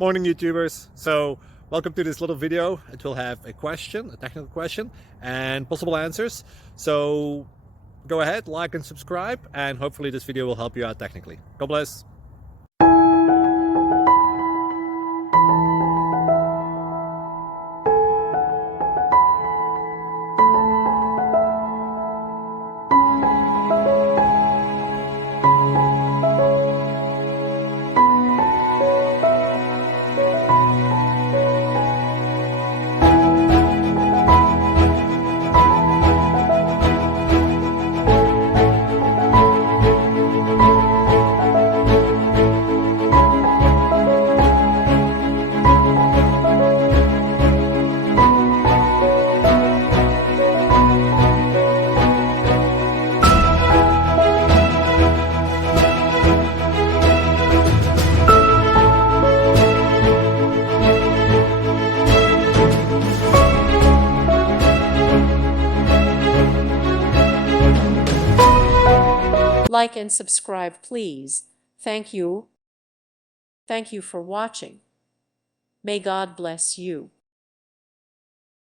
Morning YouTubers. So welcome to this little video. It will have a question, a technical question, and possible answers. So go ahead, like and subscribe, and hopefully this video will help you out technically. God bless. Like and subscribe, please. Thank you. Thank you for watching. May God bless you.